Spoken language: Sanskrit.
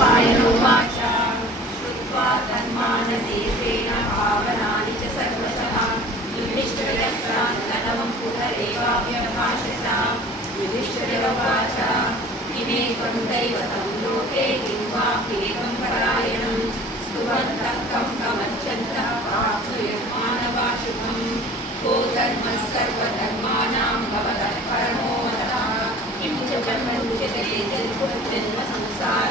वायुवाच श्रुत्वा तन्मानसेन भावनानि च सर्वशः युधिष्ठिरस्तान्नवं पुनरेवाभ्यभाषत। युधिष्ठिर उवाच किमेकं दैवतं लोके किं वा प्रियं परायणं स्तुवन्तः कं कमर्चन्तः प्राप्नुयुर्मानवाशुभम् को धर्मः सर्वधर्माणां भवतः परमो मतः किं च जन्मोच्यते जन्म संसार